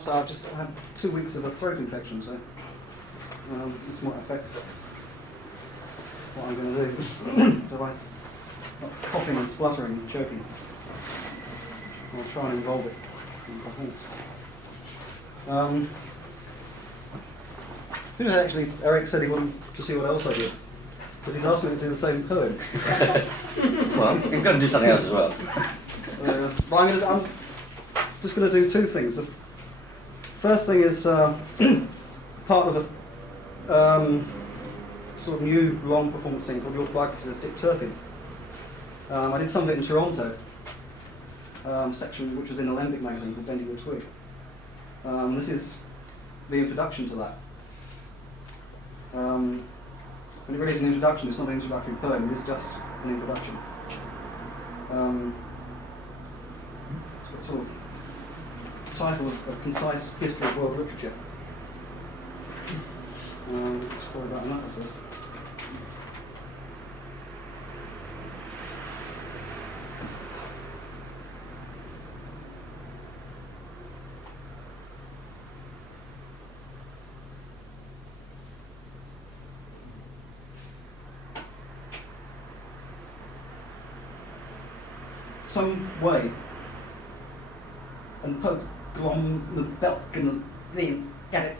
So I've just had 2 weeks of a throat infection, so this might affect what I'm going to do. So I'm not coughing and spluttering and choking. I'll try and involve it in performance. Actually, Eric said he wanted to see what else I did, but he's asked me to do the same poem. Well, you're going to do something else as well. But I'm just going to do two things. The first thing is part of a sort of new long performance thing called The Autobiographies of Dick Turpin. I did some of it in Toronto, section which was in Alembic magazine called Bending the Twig. This is the introduction to that. And it really is an introduction, it's not an introductory poem, it is just an introduction. Sort of title of a concise history of world literature. It's probably about that, I suppose. Some way, and poke glom the belk and then get it,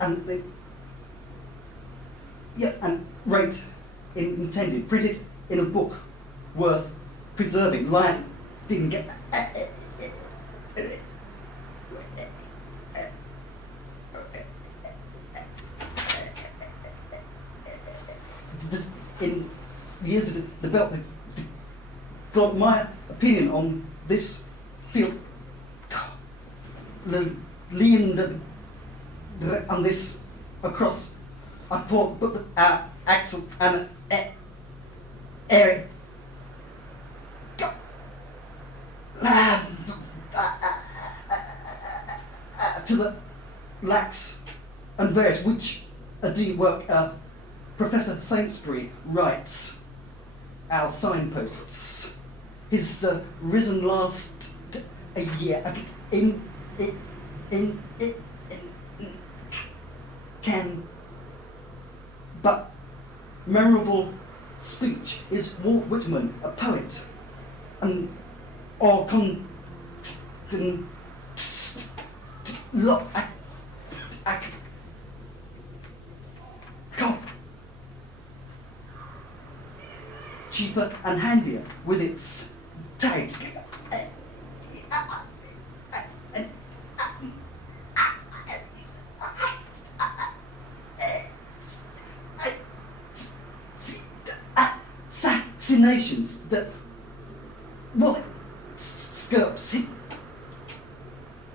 and the and rate intended, print it in a book worth preserving. Lion didn't get in years of the belt. Got my opinion on this field, leaned on this across a put the axle and area to the lax and various which a deep work Professor Saintsbury writes our signposts. His risen last a year in can but memorable speech is Walt Whitman, a poet, and or cheaper and handier with its tags. Assassinations that wallet skirts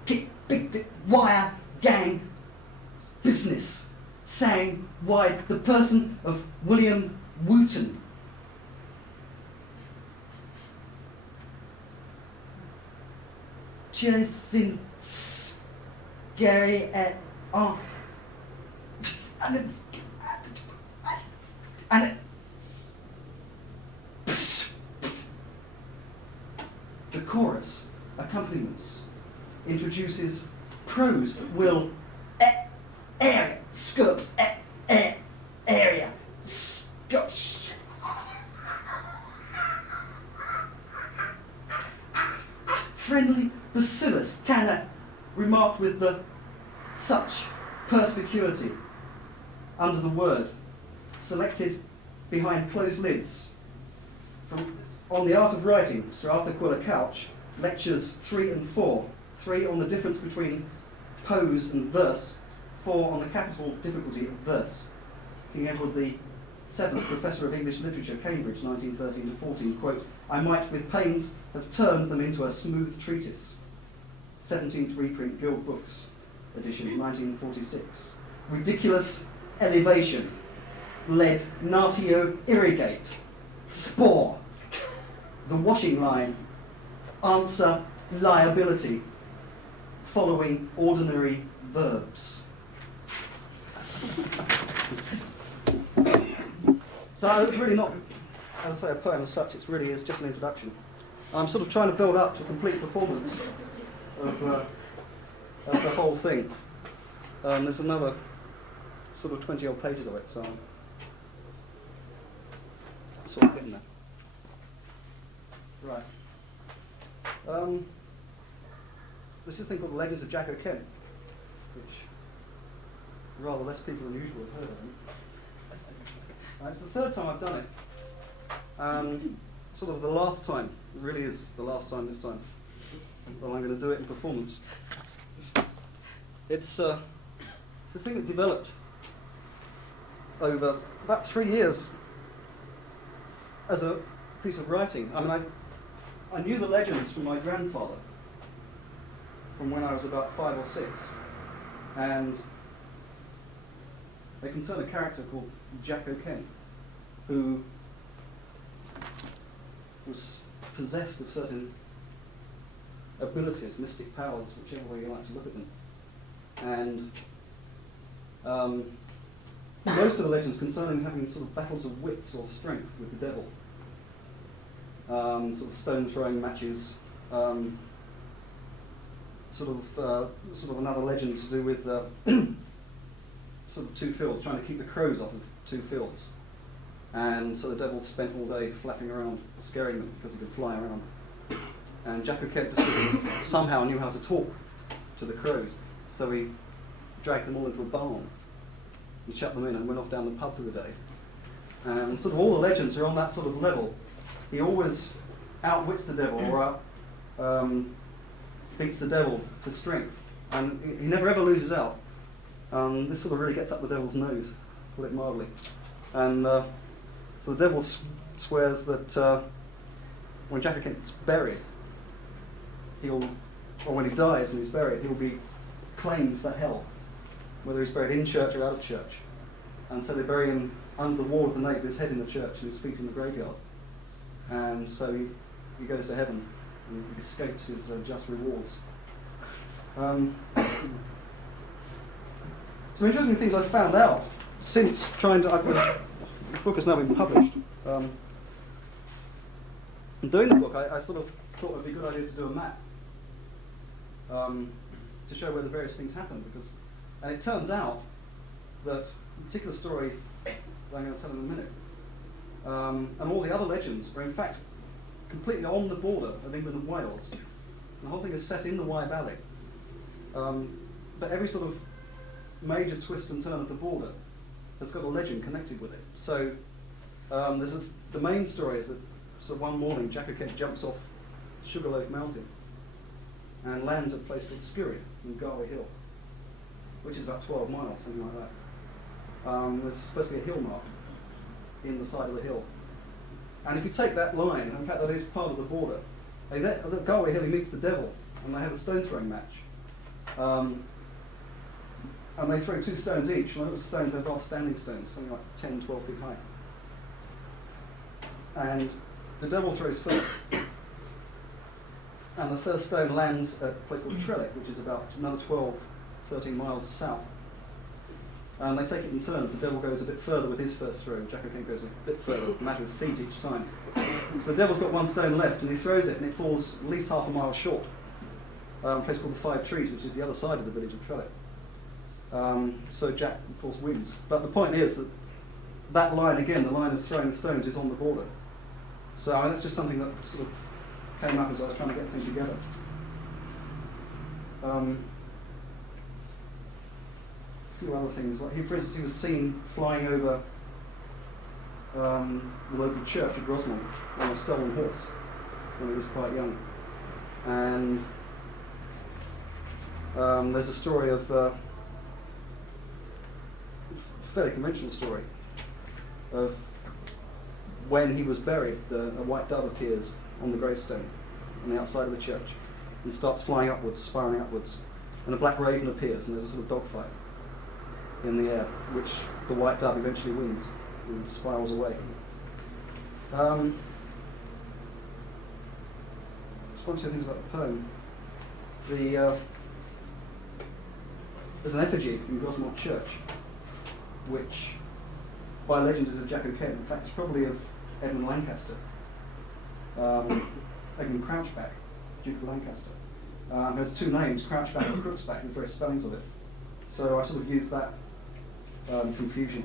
big wire gang business, saying why the person of William Wooten chasing scary at and the chorus accompaniments introduces prose that will area skirts area Scotch. Friendly bacillus cannot remarked with the such perspicuity under the word selected behind closed lids from on the art of writing, Sir Arthur Quiller Couch, lectures 3 and 4, 3 on the difference between prose and verse, 4 on the capital difficulty of verse. King Edward VII, Professor of English Literature, Cambridge, 1913 to 14, quote, I might with pains have turned them into a smooth treatise. 17th reprint, Guild Books, edition, 1946. Ridiculous elevation, led natio irrigate, spore, the washing line, answer liability, following ordinary verbs. So it's really not, as I say, a poem as such, it really is just an introduction. I'm sort of trying to build up to a complete performance of the whole thing. There's another sort of 20 odd pages of it, so I'm sort of getting there. Right. This is a thing called The Legends of Jack O'Kent, which rather less people than usual have heard of him. It's the third time I've done it. Sort of the last time, it really is the last time this time, that I'm going to do it in performance. It's a thing that developed over about 3 years as a piece of writing. I mean, I knew the legends from my grandfather from when I was about 5 or 6, and they concern a character called Jack O'Kent, who was possessed of certain abilities, mystic powers, whichever way you like to look at them. And most of the legends concern him having sort of battles of wits or strength with the devil. Sort of stone-throwing matches. Sort of another legend to do with sort of 2 fields, trying to keep the crows off of 2 fields. And so the devil spent all day flapping around, scaring them because he could fly around. And Jack O'Kent somehow knew how to talk to the crows, so he dragged them all into a barn. He shut them in and went off down the pub for the day. And sort of all the legends are on that sort of level. He always outwits the devil or beats the devil for strength. And he never ever loses out. This sort of really gets up the devil's nose, to put it mildly. And so the devil swears that when Jack O'Kent's buried, or when he dies and he's buried, he'll be claimed for hell, whether he's buried in church or out of church. And so they bury him under the wall of the nave, his head in the church and his feet in the graveyard. And so he goes to heaven and escapes his just rewards. Some interesting things I've found out since trying to... the book has now been published. In doing the book, I sort of thought it would be a good idea to do a map to show where the various things happen, and it turns out that a particular story that I'm going to tell in a minute, and all the other legends are in fact completely on the border of England and Wales. And the whole thing is set in the Wye Valley. But every sort of major twist and turn of the border has got a legend connected with it. So the main story is that sort of one morning Jack O'Kent jumps off Sugarloaf Mountain and lands at a place called Skurry in Galway Hill, which is about 12 miles, something like that. There's supposed to be a hill mark in the side of the hill. And if you take that line, and in fact that is part of the border, at Galway Hill he meets the devil, and they have a stone-throwing match. And they throw 2 stones each, and those stones, they're not standing stones, something like 10, 12 feet high. And the devil throws first. And the first stone lands at a place called Trellick, which is about another 12, 13 miles south. And they take it in turns. The devil goes a bit further with his first throw. Jack O'Kent goes a bit further, a matter of feet each time. So the devil's got 1 stone left, and he throws it, and it falls at least half a mile short. A place called the 5 Trees, which is the other side of the village of Trellick. So Jack, of course, wins. But the point is that line, again, the line of throwing the stones, is on the border. So that's just something that sort of came up as I was trying to get things together. A few other things, like for instance, he was seen flying over the local church at Grosmont on a stolen horse when he was quite young. And there's a story of a fairly conventional story of when he was buried, a white dove appears on the gravestone on the outside of the church and starts flying upwards, spiraling upwards, and a black raven appears, and there's a sort of dogfight in the air, which the white dove eventually wins and spirals away. Just one or two things about the poem. There's an effigy in Grosmont Church, which by legend is of Jack O'Kent. In fact, it's probably of Edmund Lancaster, Edmund Crouchback, Duke of Lancaster. has two names, Crouchback and Crooksback, in the various spellings of it. So I sort of used that confusion.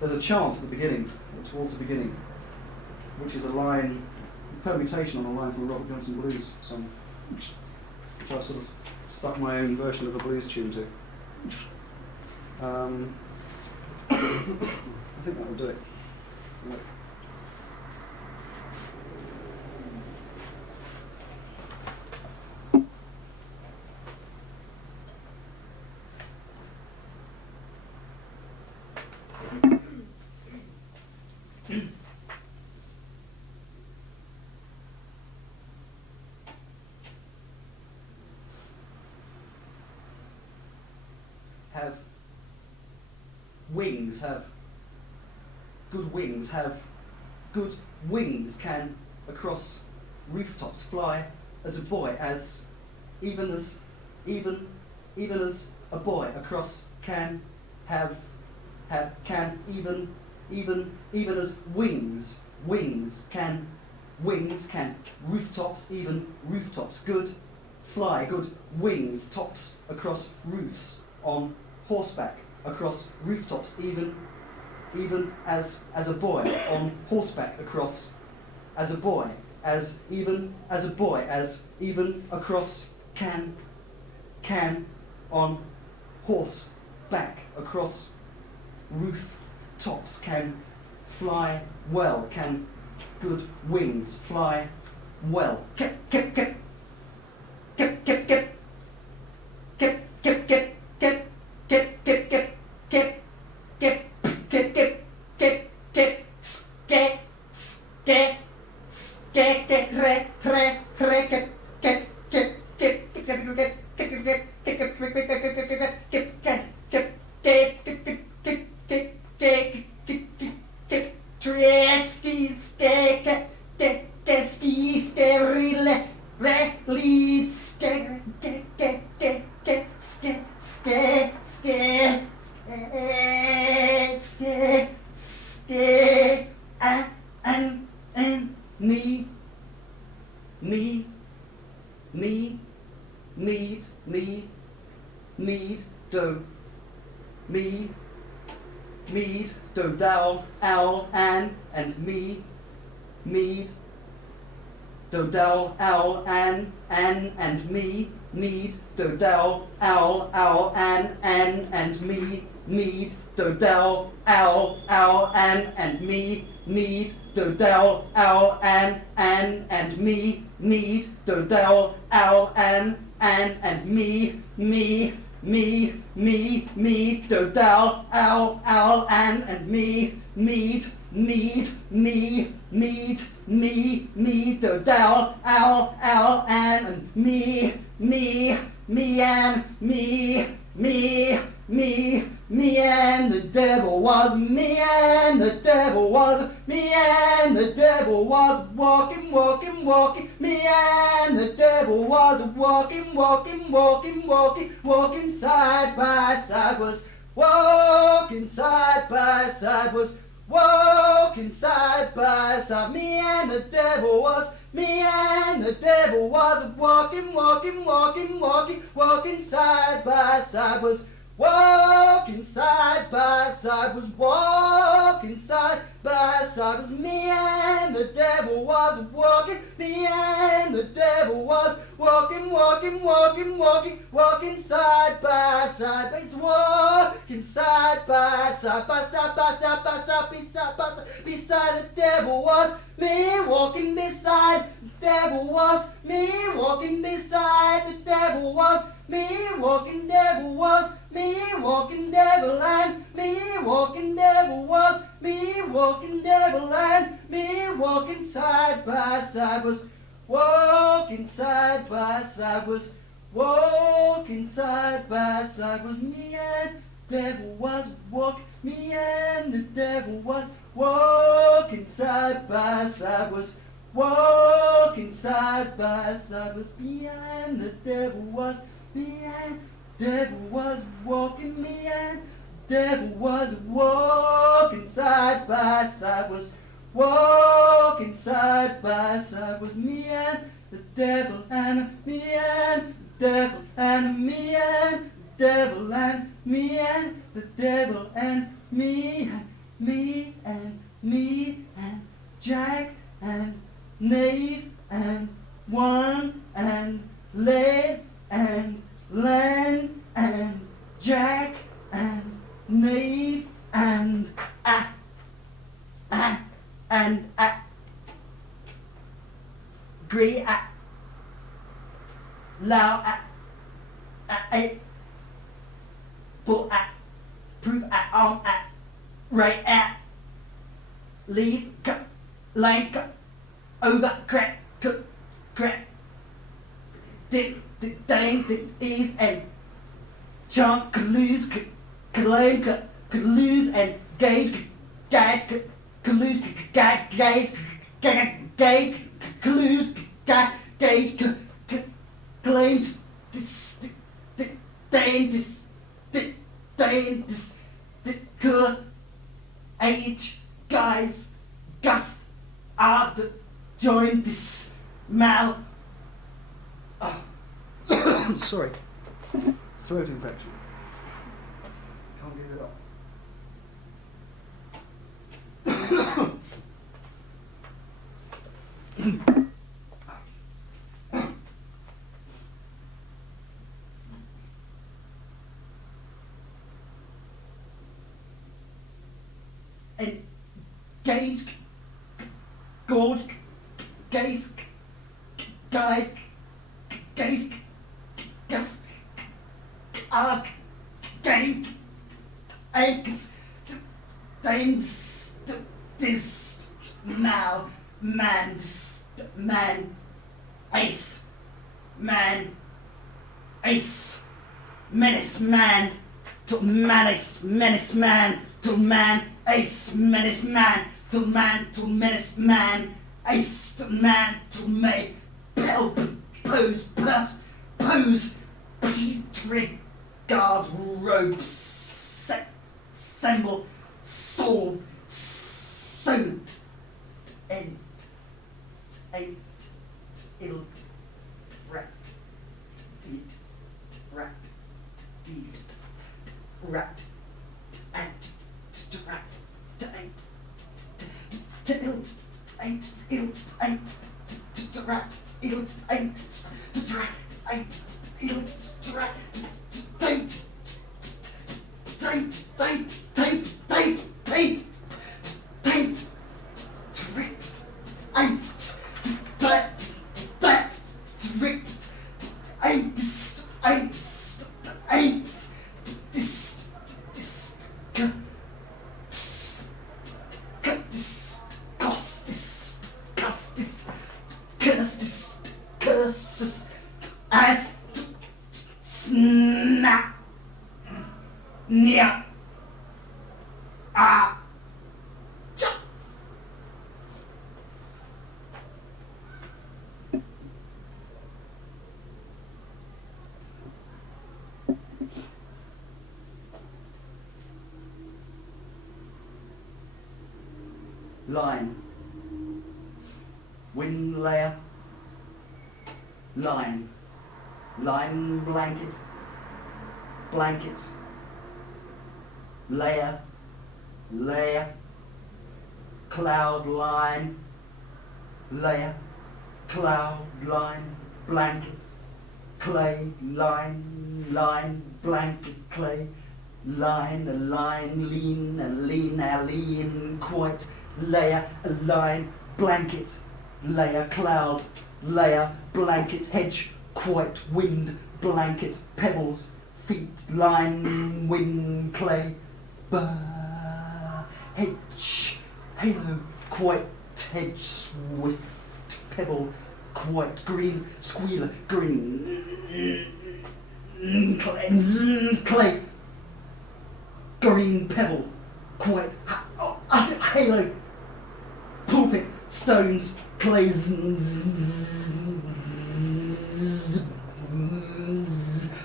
There's a chant at the beginning, or towards the beginning, which is a line, a permutation on a line from a Robert Johnson blues song, which I sort of stuck my own version of a blues tune to. I think that will do it. Right. Have wings, have good wings, have good wings, can across rooftops fly as a boy, as even as a boy across can have can even as wings can rooftops, even rooftops, good fly, good wings, tops across roofs, on horseback across rooftops, even as a boy on horseback across, as a boy, as even across can on horseback across rooftops, can fly well, can good wings fly well. Mead, do, dowl, owl, and me, mead, do, dowl, owl, and me, mead, do, dowl, owl, and me, mead, do, dowl, owl, and me, mead, do, dowl, owl, and me, mead, do, dowl, owl, and me, do, dowl, owl, and me, mead, do, dowl, owl, and me, and the devil was me, and the devil was me, and the devil was walking, me, and the devil was walking side by side, was walking side by side, was walking side by side, me and the devil was, me and the devil was walking side by side, was walking side by side, was walking side by side, was me and the devil was walking, me and the devil was walking side by side, it's walking side by side, beside the devil was me walking beside, the devil was me walking beside, the devil was me walking, devil was me walking, devil and me walking, devil was me walking, devil and me walking side by side, was walking side by side, was walking side by side, was me and devil was walking, me and the devil was walking side by side, was walking side by side, was me and the devil was, me and devil was walking, me and devil was walking side by side, was walking side by side, was me devil and me and the devil and me and the devil and me and the devil and me and me and Jack and knave and one and lead and land and Jack and knave and grey loud full prove on right leave line over crack ding is and chunk could lose could lose and gauge gauge could lose gauge could lose gauge claims age guys gust are the joint this mal I'm sorry, throat infection, can't get it up. And gauge, gorge, gaze, guys, gaze, gus, arc, game, eggs, things, this, now, man, ace, menace, man, to menace, man, to man, ace, menace, man, to menace, man, ace, to man, to may, pose, putrid, guard, robe, symbol, sword, soot, ent, ilt, rat, deed, rat, deed, rat, ant, rat, ilt, rat, ilt, curses as snap near line, wind layer, line, blanket, layer, cloud line, layer, cloud line, blanket, clay, line, blanket, clay, line, lean, quite, layer, line, blanket, layer, cloud, layer, blanket, hedge, quite, wind, blanket, pebbles, feet, line, wind, clay, hedge, halo, quite, hedge, swift, pebble, quite, green, squealer, green, clay, green, pebble, quite, halo, pulpit, stones, clays,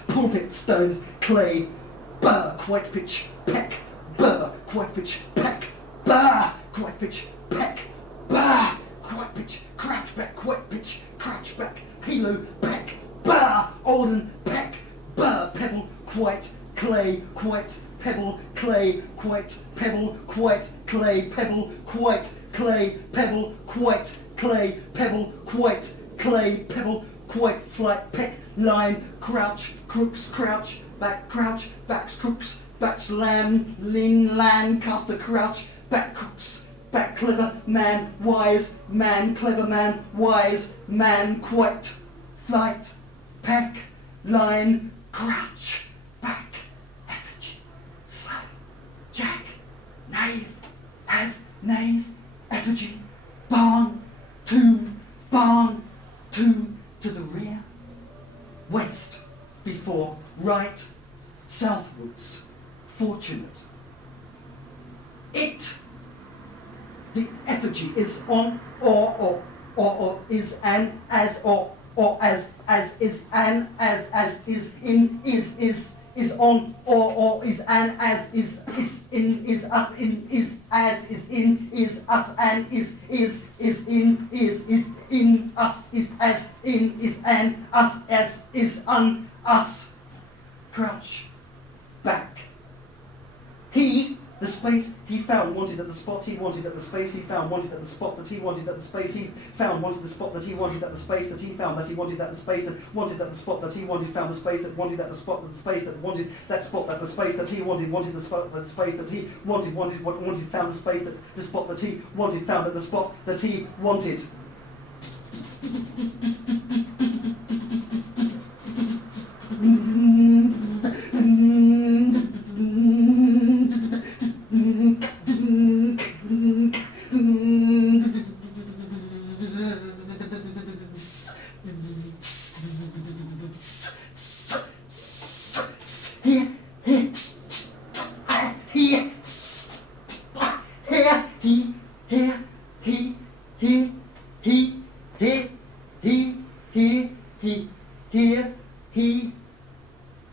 pulpit, stones, clay, burr, quite pitch, peck, burr, quite pitch, peck, burr, quite pitch, peck, burr, quite pitch, crouch back, quite pitch, crouch back, pillow, peck, bar, olden, peck, bar, pebble, quite, clay, quite, pebble, clay, quite, pebble, quite, clay, pebble, quite, clay, pebble, quite, clay, pebble, quite, clay, pebble, quite, flight, peck, line, crouch, crooks, crouch, backs, crooks, backs, lamb, lin, Lancaster, crouch, back, crooks, back, clever, man, wise, man, clever, man, wise, man, quite, flight, peck, line, crouch, back, effigy, slave, jack, knave, have, knave, effigy, barn, tomb, to the rear, west, before, right, southwards, fortunate. It, the effigy, is on, or is an, as, or as is an, as is in, is on, or is an, as is in, is us, in, is as, is in, is us, and is in, is in, us, is as, in, is an, us, as, is un, us. Crouch, back. He, the space he found, wanted at the spot he wanted at the space he found, wanted at the spot that he wanted at the space he found, wanted the spot that he wanted at the space that he found, that he wanted at the space that wanted at the spot that he wanted, found the space that wanted at the spot that the space that wanted, that spot that the space that he wanted, wanted the spot that space that he wanted, found the space that the spot that he wanted, found at the spot that he wanted.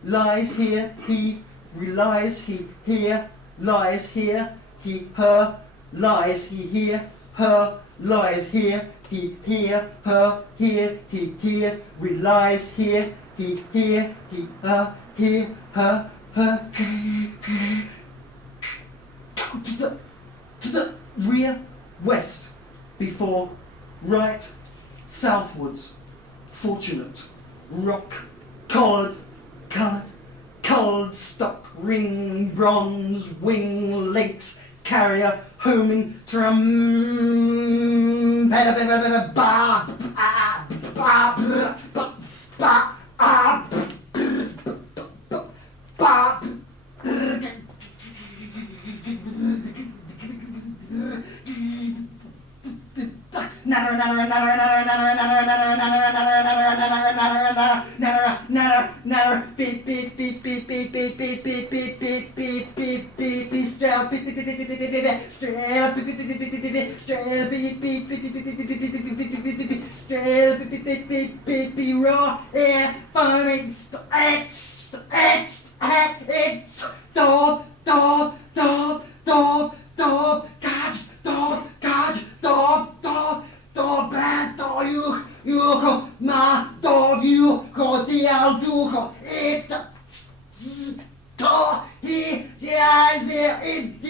Lies here, he relies, he here, lies here, he her, lies, he here, her, lies here, he here, her, here, he here, relies here, he here, he her, her. To the rear, west, before, right, southwards, fortunate, rock, collared, coloured, stock, ring, bronze, wing, links, carrier, homing, drum, beep beep beep beep beep beep beep beep beep beep beep beep beep beep strail beep beep beep beep beep beep beep strail beep beep beep beep beep beep strail beep beep beep beep beep beep beep beep beep beep beep strail beep beep beep beep beep beep raw air firing x dog bad dog you go ma dog you go dial do go it dog he yeah it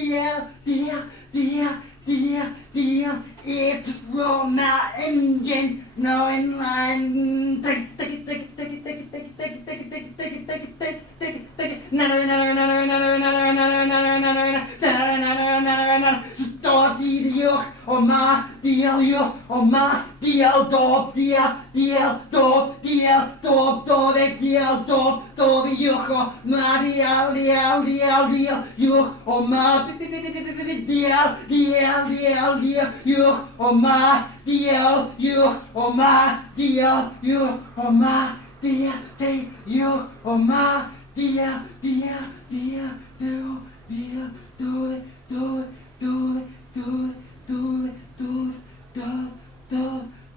dear it run my engine no in line take it start you oh my deal you oh my deal dog deal dog you oh my deal you oh my deal you oh my deal you oh my deal you oh my deal you oh my deal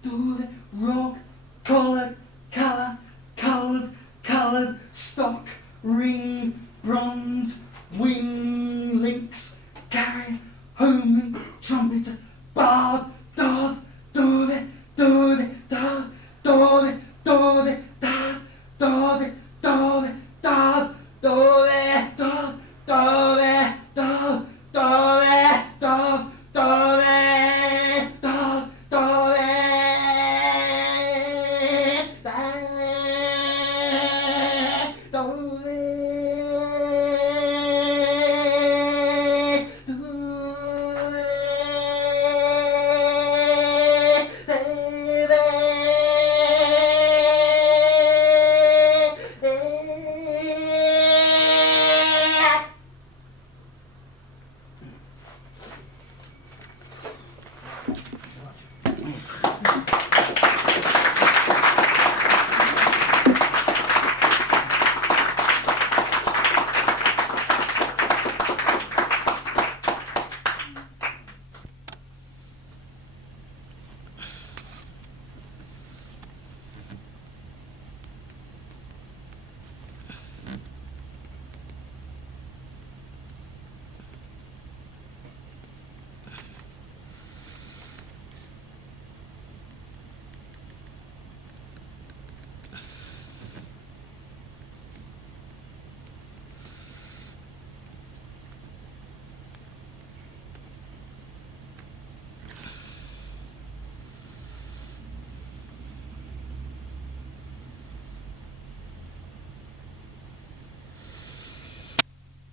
do it rock coloured stock ring bronze wing links carry homing trumpeter bard do it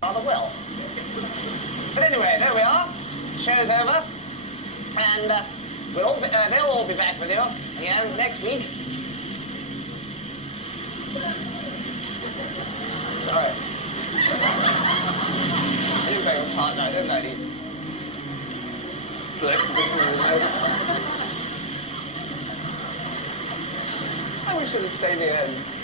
rather well. But anyway, there we are. Show's over. And they'll all be back with you again next week. Sorry. I didn't bang on tight now, didn't I, these? I wish it had say the end.